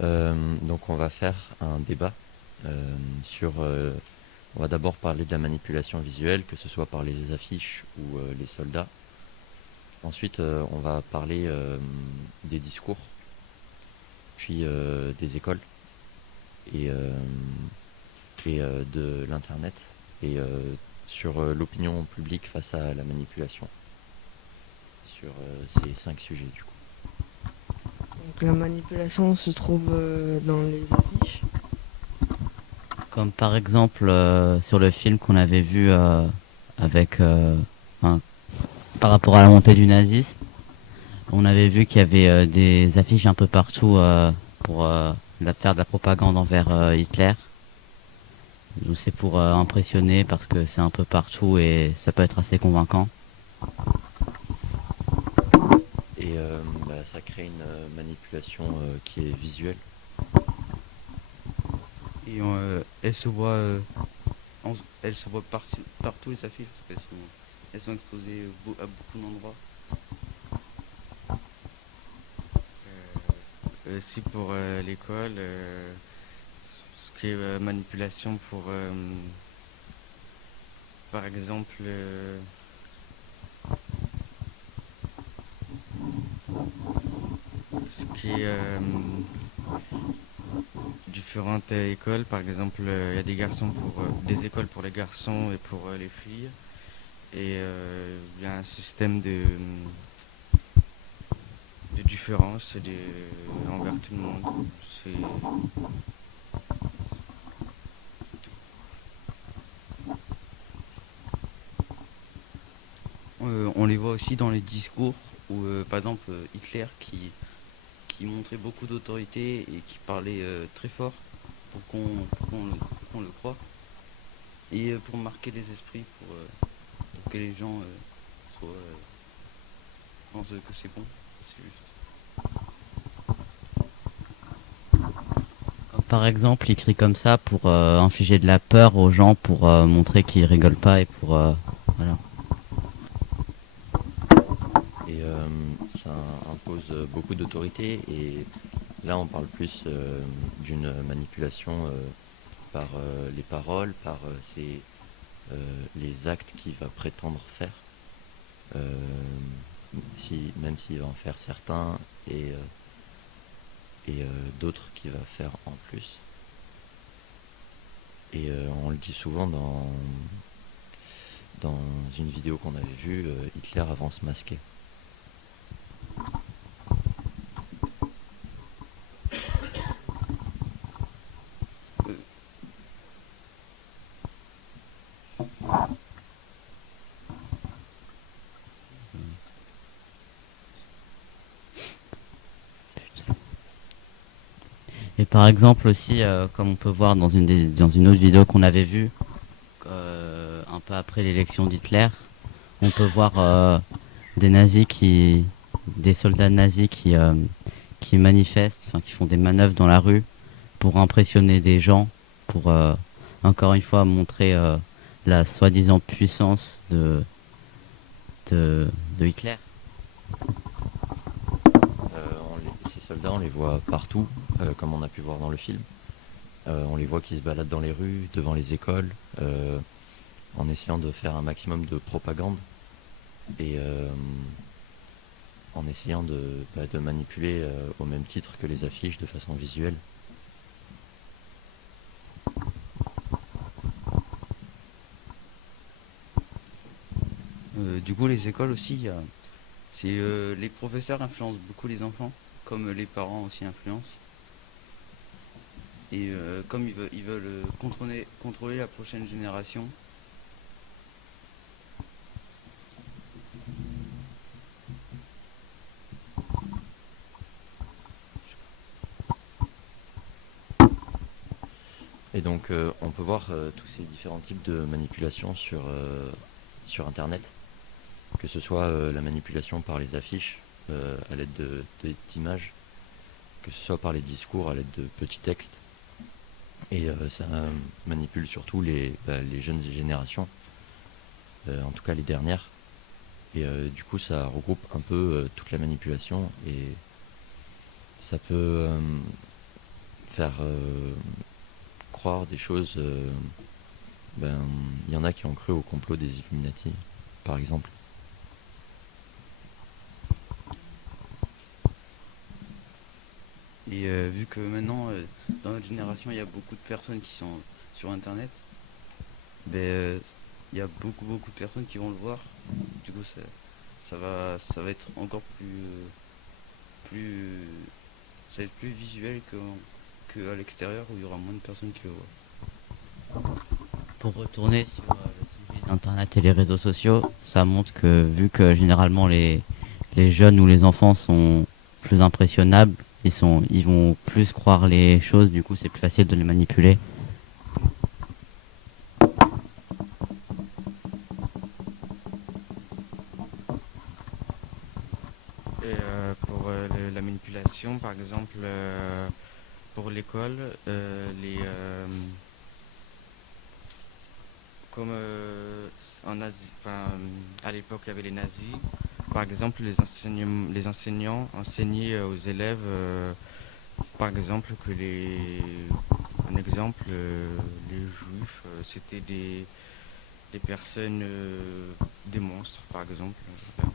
Donc on va faire un débat sur... on va d'abord parler de la manipulation visuelle, que ce soit par les affiches ou les soldats. Ensuite, on va parler des discours, puis des écoles et, de l'Internet, et sur l'opinion publique face à la manipulation, sur ces 5 sujets du coup. Donc la manipulation se trouve dans les affiches. Comme par exemple sur le film qu'on avait vu avec, enfin, par rapport à la montée du nazisme, on avait vu qu'il y avait des affiches un peu partout pour faire de la propagande envers Hitler. Donc c'est pour impressionner parce que c'est un peu partout et ça peut être assez convaincant. Et ça crée une manipulation qui est visuelle. Et elles se voient partout les affiches parce elles sont exposées à beaucoup d'endroits. Aussi pour l'école, ce qui est manipulation pour, par exemple, ce qui est différentes écoles. Par exemple, il y a des garçons des écoles pour les garçons et pour les filles. Et il y a un système de différence envers tout le monde. C'est on les voit aussi dans les discours où, par exemple, Hitler qui montrait beaucoup d'autorité et qui parlait très fort pour qu'on le croie. Et pour marquer les esprits, pour que les gens pensent que c'est bon. C'est juste. Comme par exemple, il crie comme ça pour infliger de la peur aux gens, pour montrer qu'ils rigolent pas et pour voilà. Et ça impose beaucoup d'autorité. Et là, on parle plus d'une manipulation par les paroles, par les actes qu'il va prétendre faire. Euh, Même s'il va en faire certains et d'autres qu'il va faire en plus. Et on le dit souvent dans une vidéo qu'on avait vue, Hitler avance masqué. Euh, Et par exemple aussi, comme on peut voir dans une autre vidéo qu'on avait vue, un peu après l'élection d'Hitler, on peut voir des soldats nazis qui manifestent, enfin qui font des manœuvres dans la rue pour impressionner des gens, pour encore une fois montrer la soi-disant puissance de Hitler. Ces soldats, on les voit partout, comme on a pu voir dans le film. On les voit qui se baladent dans les rues, devant les écoles, en essayant de faire un maximum de propagande et en essayant de manipuler au même titre que les affiches de façon visuelle. du coup, les écoles aussi, les professeurs influencent beaucoup les enfants, comme les parents aussi influencent. Et comme ils veulent contrôler la prochaine génération. Et donc on peut voir tous ces différents types de manipulation sur Internet, que ce soit la manipulation par les affiches à l'aide d'images, que ce soit par les discours à l'aide de petits textes. Et ça manipule surtout les jeunes générations, en tout cas les dernières. Et du coup, ça regroupe un peu toute la manipulation et ça peut faire croire des choses. Ben, il y en a qui ont cru au complot des Illuminati, par exemple. Et vu que maintenant, dans notre génération, il y a beaucoup de personnes qui sont sur Internet, ben, il y a beaucoup de personnes qui vont le voir. Du coup, ça va être encore plus, ça va être plus visuel que à l'extérieur où il y aura moins de personnes qui le voient. Pour retourner sur le sujet d'Internet et les réseaux sociaux, ça montre que vu que généralement les jeunes ou les enfants sont plus impressionnables, ils vont plus croire les choses, du coup c'est plus facile de les manipuler. Et pour la manipulation, par exemple, pour l'école, comme en Asie, enfin, à l'époque il y avait les nazis, par exemple les enseignants enseignaient aux élèves, par exemple un exemple, les juifs, c'était des personnes, des monstres par exemple. Voilà.